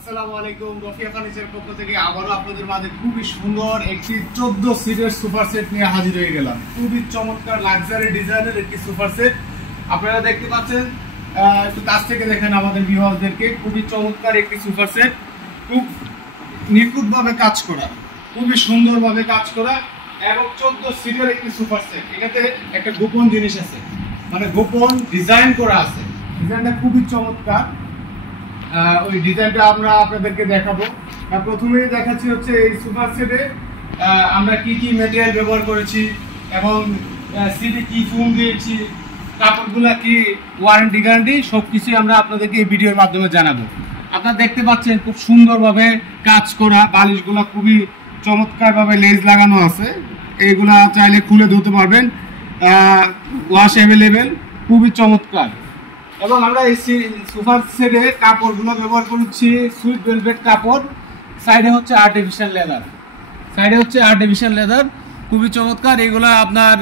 আসসালামু আলাইকুম, রফিয়া ফার্নিচারের পক্ষ থেকে আবারও আপনাদের মাঝে খুবই সুন্দর একটি 14 সিটের সুপার সেট নিয়ে হাজির হয়ে গেলাম। খুবই চমৎকার লাক্সারি ডিজাইনের একটি সুপার সেট আপনারা দেখতে পাচ্ছেন। একটু কাছ থেকে দেখেন আমাদের ভিউয়ারদেরকে। খুবই চমৎকার একটি সুপার সেট, খুব নিখুঁতভাবে কাজ করা, খুবই সুন্দরভাবে কাজ করা এবং 14 সিটের একটি সুপার সেট। এটাতে একটা গোপন জিনিস আছে, মানে গোপন ডিজাইন করা আছে। ডিজাইনটা খুবই চমৎকার। ওই ডিজাইনটা আমরা আপনাদেরকে দেখাবো। প্রথমেই দেখাচ্ছি হচ্ছে এই সুপার সেটে আমরা কি কি ম্যাটেরিয়াল ব্যবহার করেছি এবং সিটে কি ফোম দিয়েছি, কাপড়গুলা কি, ওয়ারেন্টি গ্যারান্টি সবকিছু আমরা আপনাদেরকে এই ভিডিওর মাধ্যমে জানাবো। আপনারা দেখতে পাচ্ছেন খুব সুন্দরভাবে কাজ করা, বালিশগুলা খুবই চমৎকারভাবে লেজ লাগানো আছে। এইগুলা চাইলে খুলে ধুতে পারবেন, ওয়াশ অ্যাভেলেবেল, খুবই চমৎকার। এবং আমরা এই সোফা সেটে কাপড়গুলো ব্যবহার করছি সুইট ভেলভেট কাপড়, সাইডে হচ্ছে আর্টিফিশিয়াল লেদার, খুবই চমৎকার। এগুলো আপনার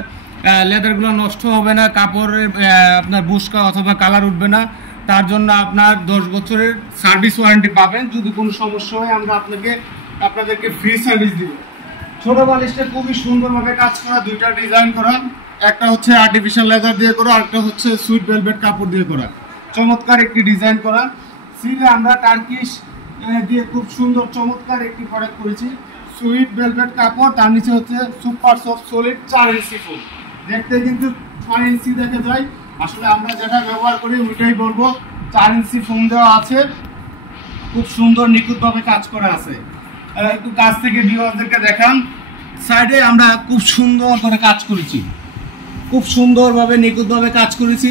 লেদারগুলো নষ্ট হবে না, কাপড়ের আপনার বুশকা অথবা কালার উঠবে না। তার জন্য আপনার 10 বছরের সার্ভিস ওয়ারেন্টি পাবেন। যদি কোনো সমস্যা হয় আমরা আপনাদেরকে ফ্রি সার্ভিস দিব। ছোট বালিশটা খুবই সুন্দরভাবে কাজ করা, দুইটা ডিজাইন করা, একটা হচ্ছে আর্টিফিশিয়াল লেদার দিয়ে করা, আরেকটা হচ্ছে সুইট ভেলভেট কাপড় দিয়ে করা। চমৎকার একটি ডিজাইন করা। সিলে আমরা টার্কিশ দিয়ে খুব সুন্দর চমৎকার একটি প্রোডাক্ট করেছি। সুইট ভেলভেট কাপড়, তার নিচে হচ্ছে সুপার সফট সলিড 4 ইঞ্চি ফুল। দেখতে কিন্তু 6 ইঞ্চি দেখা যায়, আসলে আমরা যেটা ব্যবহার করি ওইটাই বলবো। 4 ইঞ্চি ফোম দেওয়া আছে, খুব সুন্দর নিখুঁতভাবে কাজ করা আছে। একটু কাছ থেকে ভিউয়ারদেরকে দেখান। সাইডে আমরা খুব সুন্দর করে কাজ করেছি, খুব সুন্দরভাবে নিখুঁতভাবে কাজ করেছি।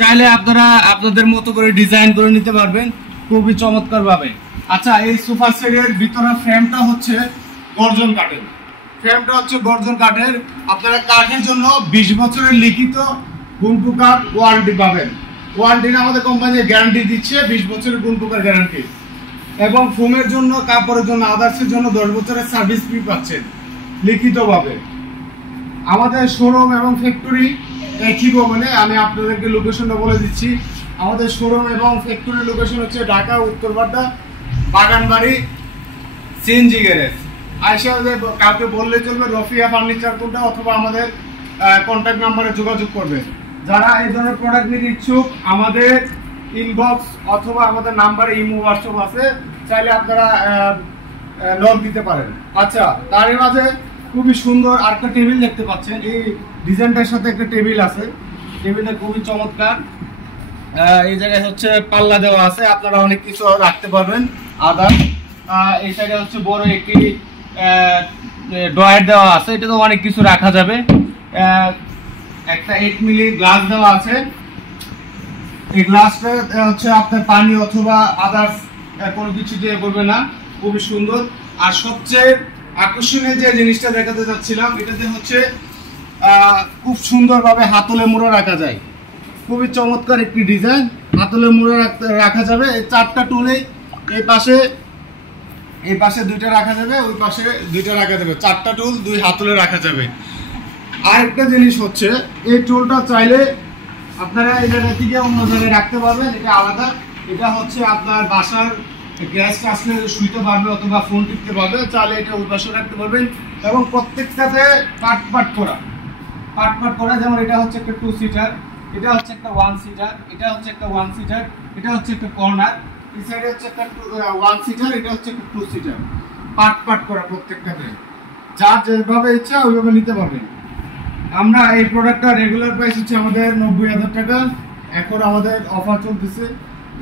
চাইলে আপনারা আপনাদের মতো করে ডিজাইন করে নিতে পারবেন খুবই চমৎকারভাবে। আচ্ছা, এই সোফা সেটের ভিতরে ফ্রেমটা হচ্ছে গর্জন কাঠের। আপনারা কাঠের জন্য 20 বছরের লিখিত গুণ পোকার ওয়ারেন্টি পাবেন। ওয়ারেন্টি আমাদের কোম্পানি গ্যারান্টি দিচ্ছে 20 বছরের গুণ পোকার গ্যারান্টি, এবং ফোমের জন্য, কাপড়ের জন্য, আদার্সের জন্য 10 বছরের সার্ভিস ফ্রি পাচ্ছেন লিখিতভাবে। আমাদের শোরুম এবং ফ্যাক্টরি একই ভবনে। আমি আপনাদেরকে লোকেশনটা বলে দিচ্ছি। আমাদের শোরুম এবং ফ্যাক্টরির লোকেশন হচ্ছে ঢাকা উত্তরপাড়া বাগানবাড়ি সিএনজি গ্যারেজ। আয়সা কাউকে বললে চলবে রফিয়া ফার্নিচার কোনটা, অথবা আমাদের কন্ট্যাক্ট নাম্বারে যোগাযোগ করবে। যারা এই ধরনের প্রোডাক্ট নিতে ইচ্ছুক আমাদের ইনবক্স অথবা আমাদের নাম্বারে ইমো হোয়াটসঅ্যাপ আছে, চাইলে আপনারা নক দিতে পারেন। আচ্ছা, তার মাঝে খুবই সুন্দর আরেকটা টেবিল দেখতে পাচ্ছেন। এই ডিজাইনটার সাথে একটা টেবিল আছে, টেবিলটা খুবই চমৎকার। এই জায়গায় হচ্ছে পাল্লা দেওয়া আছে, আপনারা অনেক কিছু রাখতে পারবেন আদার। এই সাইডে হচ্ছে বড় একটি ড্রয়ার দেওয়া আছে, এটাতে অনেক কিছু রাখা যাবে। একটা 8 মিলি গ্লাস দেওয়া আছে। এই গ্লাসটা হচ্ছে আপনার পানি অথবা আদার্স কোনো কিছু দিয়ে করবে না, খুবই সুন্দর। আর সবচেয়ে আকর্ষণীয় যে জিনিসটা দেখাতে যাচ্ছিলাম, এটাতে হচ্ছে খুব সুন্দরভাবে হাতলে মুড়ো রাখা যায়। খুবই চমৎকার একটি ডিজাইন, হাতলে মুড়ো রাখা যাবে। এই 4টা টুলেই এই পাশে 2টা রাখা যাবে, ওই পাশে 2টা রাখা যাবে। 4টা টুল 2 হাতলে রাখা যাবে। আরেকটা জিনিস হচ্ছে, এই টুলটা চাইলে আপনারা এই জায়গা থেকে অন্য জায়গায় রাখতে পারবেন, এটা আলাদা। এটা হচ্ছে আপনার বাসার গ্যাস আসলে শুইতে পারবে অথবা ফোন টিপতে পারবে, চাইলে এটা ওই পাশে রাখতে পারবেন। এবং প্রত্যেকটাতে পাট করা, যেমন এটা হচ্ছে একটা 2 সিটার, এটা হচ্ছে একটা 1 সিটার, এটা হচ্ছে একটা 1 সিটার, এটা হচ্ছে একটা কর্নার, এই সাইডে হচ্ছে একটা 1 সিটার, এটা হচ্ছে একটা 2 সিটার। পাট করা প্রত্যেকটাতে, যার যেভাবে ইচ্ছা ওইভাবে নিতে পারবেন। আমরা এই প্রোডাক্টটা রেগুলার প্রাইস হচ্ছে আমাদের 90,000 টাকা। এখন আমাদের অফার চলতেছে,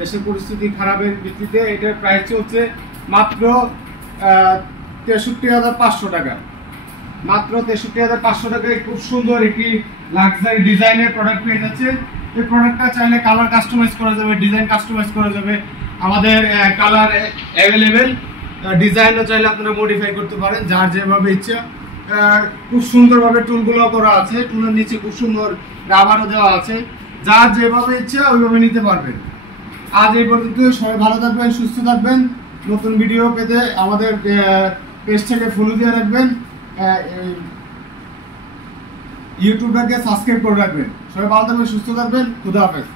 দেশের পরিস্থিতি খারাপের ভিত্তিতে এটার প্রাইস হচ্ছে মাত্র 63,500 টাকা। মাত্র 63,500 টাকায় খুব সুন্দর একটি লাক্সারি ডিজাইনের প্রোডাক্ট পেয়ে যাচ্ছে। এই প্রোডাক্টটা চাইলে কালার কাস্টমাইজ করা যাবে, ডিজাইন কাস্টমাইজ করা যাবে। আমাদের কালার অ্যাভেলেবেল, ডিজাইনও চাইলে আপনারা মডিফাই করতে পারেন যার যেভাবে ইচ্ছা। খুব সুন্দরভাবে টুলগুলো করা আছে, টুলের নিচে খুব সুন্দর রাবারও দেওয়া আছে, যার যেভাবে ইচ্ছা ওইভাবে নিতে পারবেন। আজ এই পর্যন্ত। সবাই ভালো থাকবেন, সুস্থ থাকবেন। নতুন ভিডিও পেতে আমাদের পেজটাকে ফলো দিয়ে রাখবেন, ইউটিউবটাকে সাবস্ক্রাইব করে রাখবেন। সবাই ভালো থাকবেন, সুস্থ থাকবেন। খুদা হাফেজ।